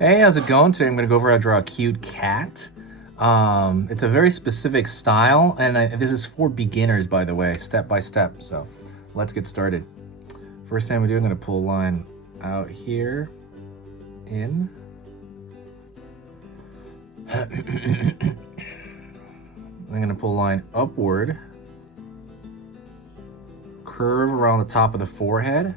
Hey, how's it going? Today I'm going to go over how to draw a cute cat. It's a very specific style, and this is for beginners, by the way, step by step. So let's get started. First thing we do, I'm going to pull a line out here, in. I'm going to pull a line upward, curve around the top of the forehead.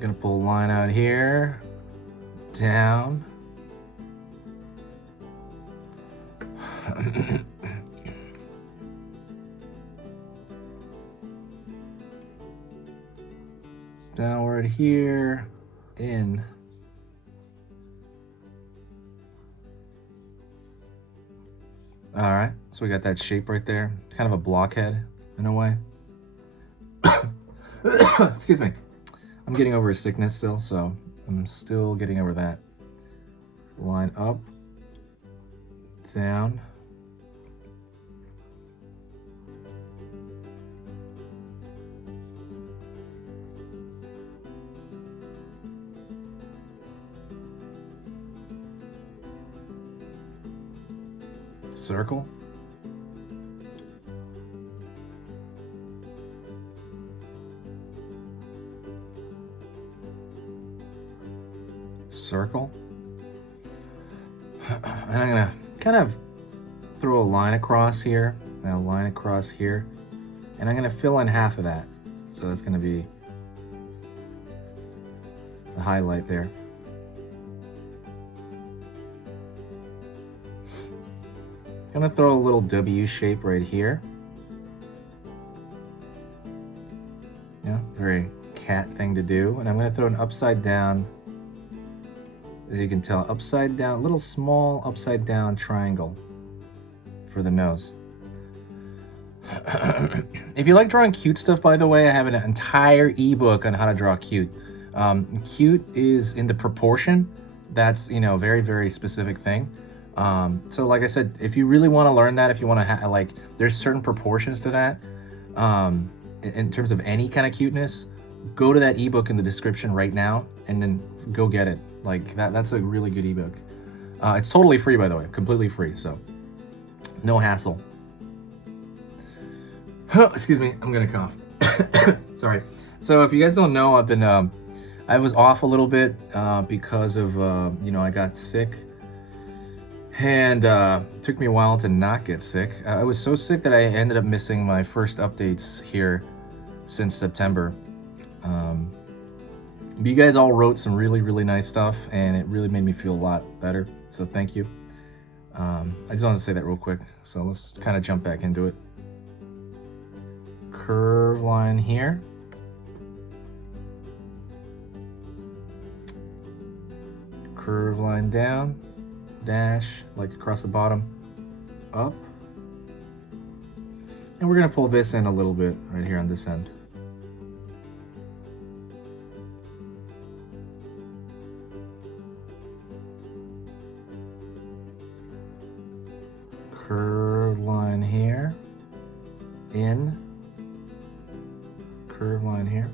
Gonna pull a line out here, down. Downward here, in. All right, so we got that shape right there, kind of a blockhead in a way. Excuse me. I'm getting over a sickness still, so I'm still getting over that. Line up, down. Circle. Circle. And I'm gonna kind of throw a line across here, and a line across here, and I'm gonna fill in half of that. So that's gonna be the highlight there. Gonna throw a little W shape right here. Yeah, very cat thing to do. And I'm gonna throw an upside down, as you can tell, upside down, little small upside down triangle for the nose. If you like drawing cute stuff, by the way, I have an entire ebook on how to draw cute. Cute is in the proportion. That's, very, very specific thing. So like I said, if you really want to learn that, if you want to there's certain proportions to that, in terms of any kind of cuteness, go to that ebook in the description right now and then go get it. Like that's a really good ebook. It's totally free, by the way, completely free. So no hassle. Excuse me, I'm gonna cough. Sorry. So if you guys don't know, I was off a little bit because of I got sick, and took me a while to not get sick. I was so sick that I ended up missing my first updates here since September. But you guys all wrote some really, really nice stuff, and it really made me feel a lot better. So thank you. I just wanted to say that real quick. So let's kind of jump back into it. Curve line here. Curve line down. Dash, like across the bottom, up. And we're gonna pull this in a little bit right here on this end. Curved line here, in, curved line here.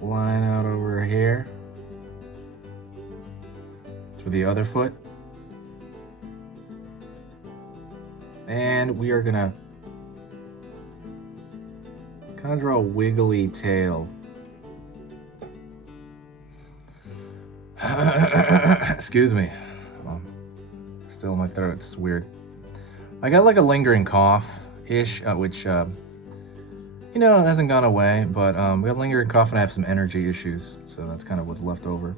Line out over here for the other foot. And we are gonna kind of draw a wiggly tail. Excuse me. Still in my throat, it's weird. I got like a lingering cough-ish, which, it hasn't gone away, but we got lingering cough and I have some energy issues, so that's kind of what's left over.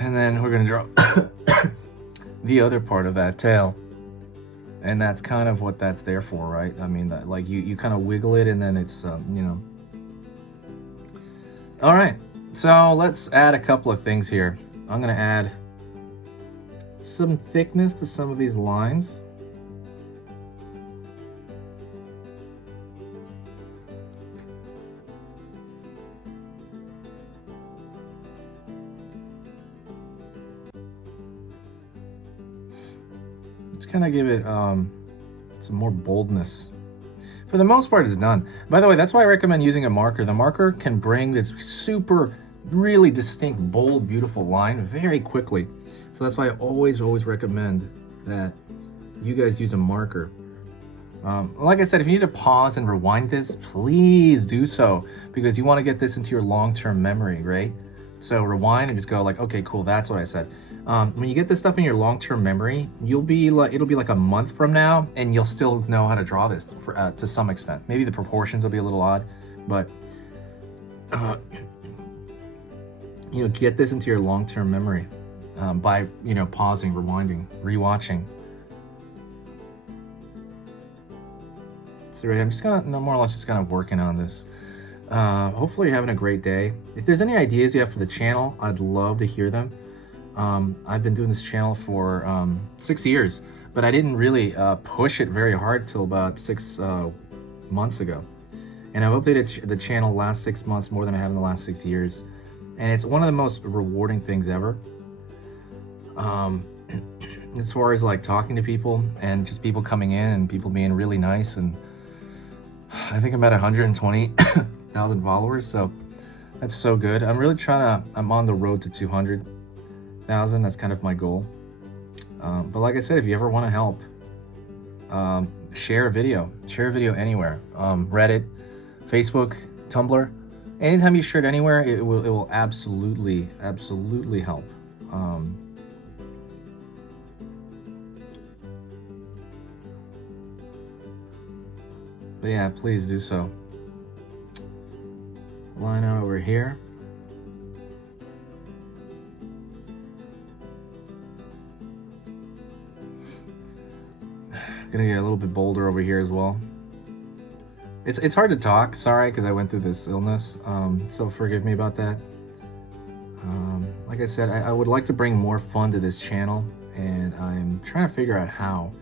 And then we're gonna draw the other part of that tail. And that's kind of what that's there for, right? I mean, that, like you kind of wiggle it and then it's, All right, so let's add a couple of things here. I'm gonna add some thickness to some of these lines. Just kind of give it some more boldness. For the most part, it's done. By the way, that's why I recommend using a marker. The marker can bring this super, really distinct, bold, beautiful line very quickly. So that's why I always recommend that you guys use a marker. Like I said, if you need to pause and rewind this, please do so, because you want to get this into your long-term memory, right? So rewind and just go like, okay, cool, that's what I said. When you get this stuff in your long-term memory, it'll be like a month from now, and you'll still know how to draw this to some extent. Maybe the proportions will be a little odd, but you know, get this into your long-term memory by, you know, pausing, rewinding, rewatching. So right, I'm just more or less just kind of working on this. Hopefully you're having a great day. If there's any ideas you have for the channel, I'd love to hear them. I've been doing this channel for 6 years, but I didn't really push it very hard till about 6 months ago. And I've updated the channel last 6 months more than I have in the last 6 years. And it's one of the most rewarding things ever. As far as like talking to people and just people coming in and people being really nice. And I think I'm at 120,000 followers, so that's so good. I'm really I'm on the road to 200,000. That's kind of my goal. But like I said, if you ever want to help, share a video anywhere. Reddit, Facebook, Tumblr. Anytime you share it anywhere, it will absolutely help. But yeah, please do so. Line out over here. Gonna get a little bit bolder over here as well. It's hard to talk, sorry, because I went through this illness, so forgive me about that. Like I said, I would like to bring more fun to this channel, and I'm trying to figure out how,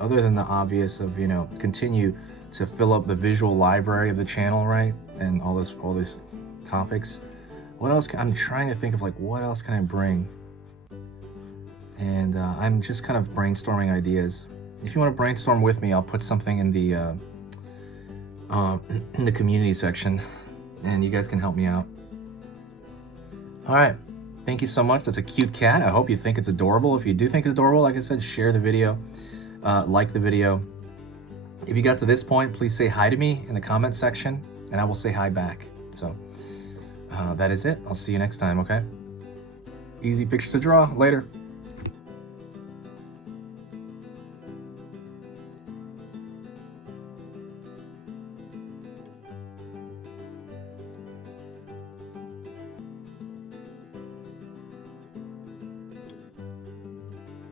other than the obvious of, you know, continue to fill up the visual library of the channel, right? And all these topics. What else? I'm trying to think of like, what else can I bring? And I'm just kind of brainstorming ideas. If you want to brainstorm with me, I'll put something in the community section, and you guys can help me out. All right, thank you so much. That's a cute cat. I hope you think it's adorable. If you do think it's adorable, like I said, share the video, like the video. If you got to this point, please say hi to me in the comment section, and I will say hi back. So that is it. I'll see you next time, okay? Easy pictures to draw. Later.